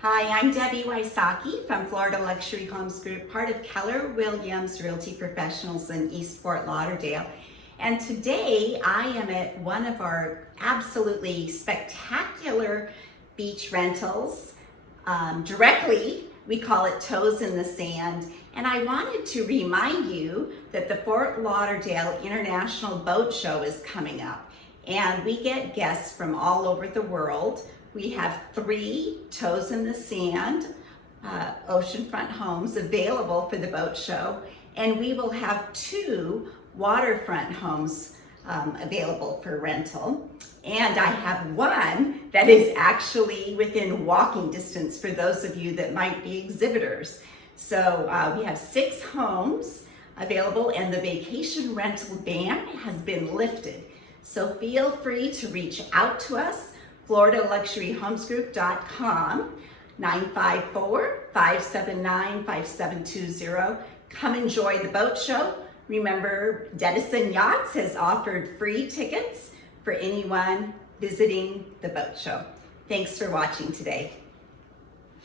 Hi, I'm Debbie Wysocki from Florida Luxury Homes Group, part of Keller Williams Realty Professionals in East Fort Lauderdale. And today I am at one of our absolutely spectacular beach rentals. Directly, we call it Toes in the Sand. And I wanted to remind you that the Fort Lauderdale International Boat Show is coming up. And we get guests from all over the world. We have 3 Toes in the Sand oceanfront homes available for the boat show, and we will have 2 waterfront homes available for rental. And I have one that is actually within walking distance for those of you that might be exhibitors. So we have 6 homes available, and the vacation rental ban has been lifted. So feel free to reach out to us, FloridaLuxuryHomesGroup.com, 954-579-5720. Come enjoy the boat show. Remember, Dedison Yachts has offered free tickets for anyone visiting the boat show. Thanks for watching today.